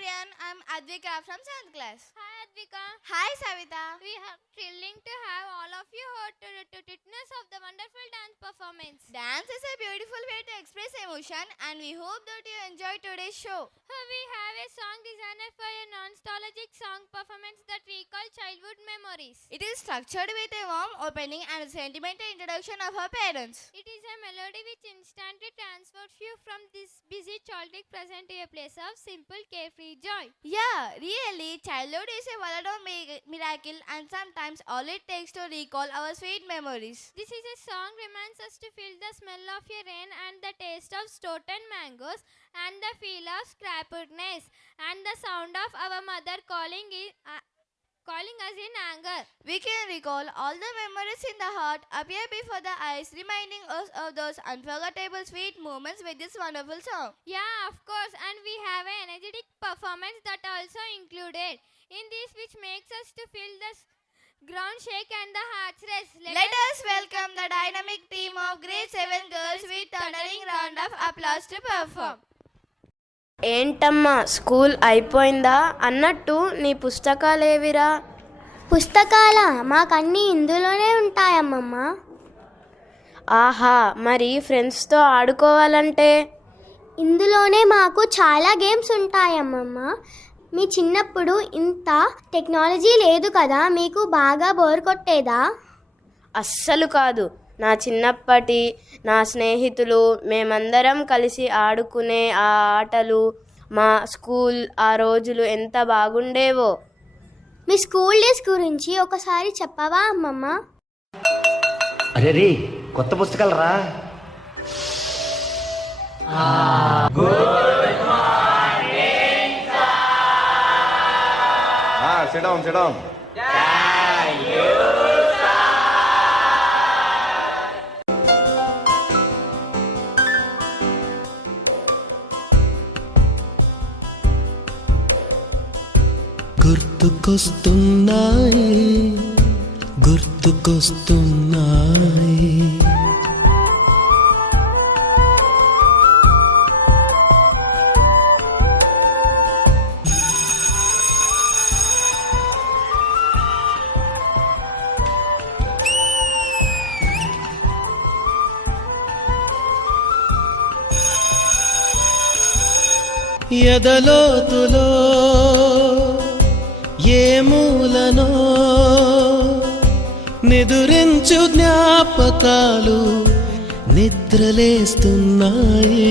everyone, I'm Advika from 7th class. Hi Advika. Hi Savita. We are thrilling to have all of you here to witness of the wonderful dance performance. Dance is a beautiful way to express emotion and we hope that you enjoy today's show. We have a song designed for a nostalgic song performance that recall childhood memories. It is structured with a warm opening and a sentimental introduction of our parents. It is a melody which instantly transports you from this busy childhood present to a place of simple carefree joy. Yeah, really, childhood is a volatile miracle and sometimes all it takes to recall our sweet memories. This is a song reminds us to feel the smell of a rain and the taste of stolen mangoes and the feel of scrappedness and the sound of our mother calling us in anger. We can recall all the memories in the heart appear before the eyes, reminding us of those unforgettable sweet moments with this wonderful song. Yeah, of course, and we have an energetic performance that also included in this which makes us to feel the ground shake and the hearts race. Let us welcome the dynamic team of grade 7 girls with thundering round of applause to perform. ఏంటమ్మా school అయిపోయిందా అన్నట్టు నీ పుస్తకాలేవిరా? పుస్తకాలా? మాకన్నీ ఇందులోనే ఉంటాయమ్మమ్మ. ఆహా, మరి ఫ్రెండ్స్తో ఆడుకోవాలంటే? ఇందులోనే మాకు చాలా గేమ్స్ ఉంటాయమ్మమ్మ. మీ చిన్నప్పుడు ఇంత టెక్నాలజీ లేదు కదా, మీకు బాగా బోర్ కొట్టేదా? అస్సలు కాదు. నా చిన్నప్పటి నా స్నేహితులు మేమందరం కలిసి ఆడుకునే ఆ ఆటలు, మా స్కూల్ ఆ రోజులు ఎంత బాగుండేవో. మీ స్కూల్ డేస్ గురించి ఒకసారి చెప్పవా అమ్మమ్మ? అరే రే, కొత్త పుస్తకాలు రా. Sit down, sit down. గుర్తుకొస్తున్నాయి ఎదలోతులో ఏ మూలనో నిదురించు జ్ఞాపకాలు నిద్రలేస్తున్నాయి.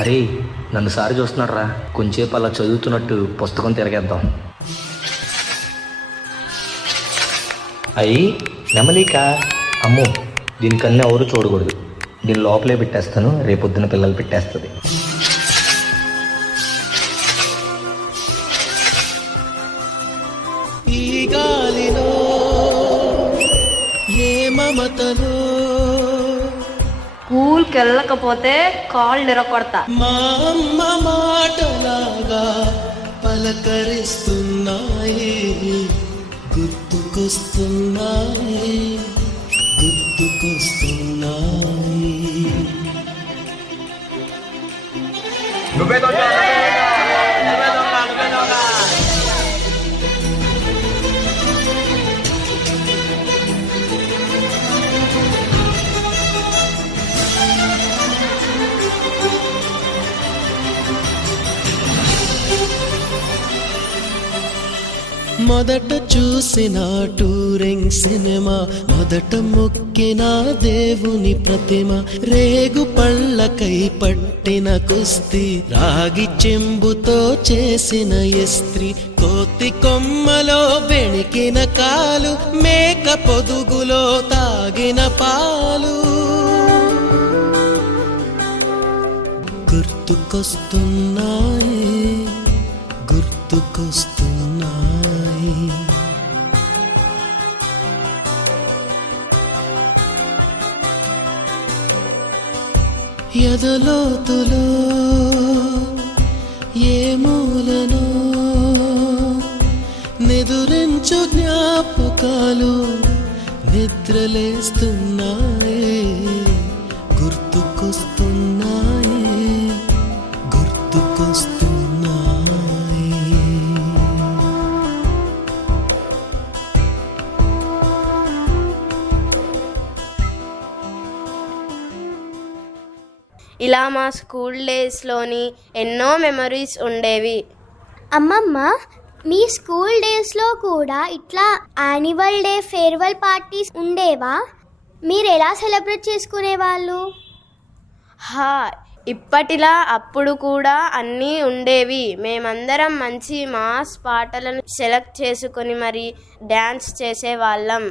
అరే, నన్ను సారి చూస్తున్నాడు రా. కొంచెంసేపు అలా చదువుతున్నట్టు పుస్తకం తిరగేద్దాం. అయ్యి నెమలిక, అమ్మో దీనికన్నా ఎవరు చూడకూడదు. దీని లోపలే పెట్టేస్తాను, రేపొద్దున పిల్లలు పెట్టేస్తుంది. ఈ గాలిలో ఏ మమతలో స్కూల్కి వెళ్ళకపోతే కాళ్ళు ఇరగొడతా. మా అమ్మ మాటలాగా పలకరిస్తున్నాయి. గుర్తుకొస్తున్నాయి, గుర్తుకొస్తున్నాయి. నువ్వే దొంగ. మొదట చూసిన టూరింగ్ సినిమా, మొదట మొక్కిన దేవుని ప్రతిమ, రేగు పళ్ళకై పట్టిన కుస్తీ, రాగి చెంబుతో చేసిన ఇస్త్రీ, కోతి కొమ్మలో బెణికిన కాలు, మేక పొదుగులో తాగిన పాలు. గుర్తుకొస్తున్నాయి, గుర్తుకొస్తున్నాయి. ఎదలోతులో ఏ మూలనో నిదురించు జ్ఞాపకాలు నిద్రలేస్తున్నాయి. గుర్తుకొస్తున్నాయి, గుర్తుకొస్తున్నాయి. ఇలా మా స్కూల్ డేస్లోని ఎన్నో మెమరీస్ ఉండేవి. అమ్మమ్మ, మీ స్కూల్ డేస్లో కూడా ఇట్లా యాన్యువల్ డే, ఫేర్వెల్ పార్టీస్ ఉండేవా? మీరు ఎలా సెలబ్రేట్ చేసుకునేవాళ్ళు? ఇప్పటిలా అప్పుడు కూడా అన్నీ ఉండేవి. మేమందరం మంచి మాస్ పాటలను సెలెక్ట్ చేసుకొని మరి డ్యాన్స్ చేసేవాళ్ళం.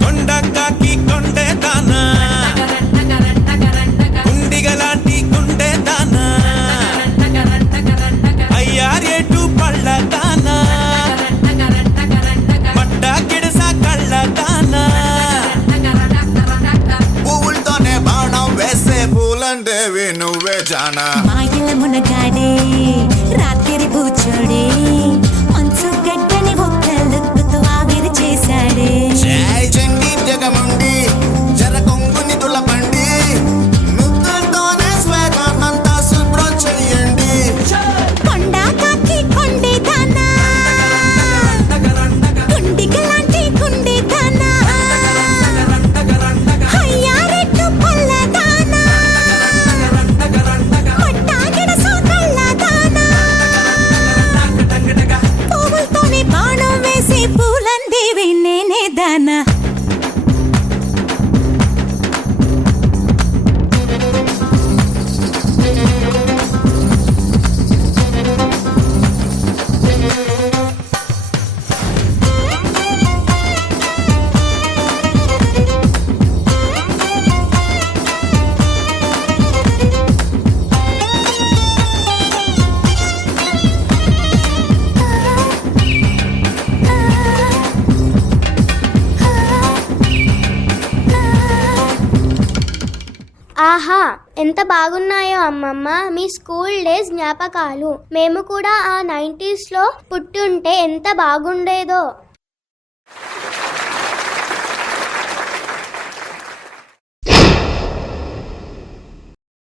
కొండకాకి కొండే దానా, కుండిగలాంటి గుండె దానా, అయ్యారేటు పళ్ళ దానా, పడ్డ గిడస కళ్ళ దానా, పువ్వులతోనే బాణం వేసే పూలంటేవి నువ్వే జానా. మాయల మునగాడే రాత్రి కూర్చోడే, మంచు గడ్డని ఒక్క లుక్కుతో ఆవిరి చేశాడే. జై చండి జగముండి జర కొంగుని తులపండి, ముద్దులతోనే స్వేదాన్నంతా శుభ్రం చెయ్యండి. కొండా కాకి కొండే దానా, గుండిగలాంటి గుండె దానా, అయ్యారెట్టు పళ్ళ దానా, పట్టాగిడస కళ్ళ దానా, పువ్వులతోనే బాణం వేసి పూలందేవి నేనే దానా. ఆహా, ఎంత బాగున్నాయో అమ్మమ్మ మీ స్కూల్ డేస్ జ్ఞాపకాలు. మేము కూడా ఆ 90s లో పుట్టుంటే ఎంత బాగుండేదో.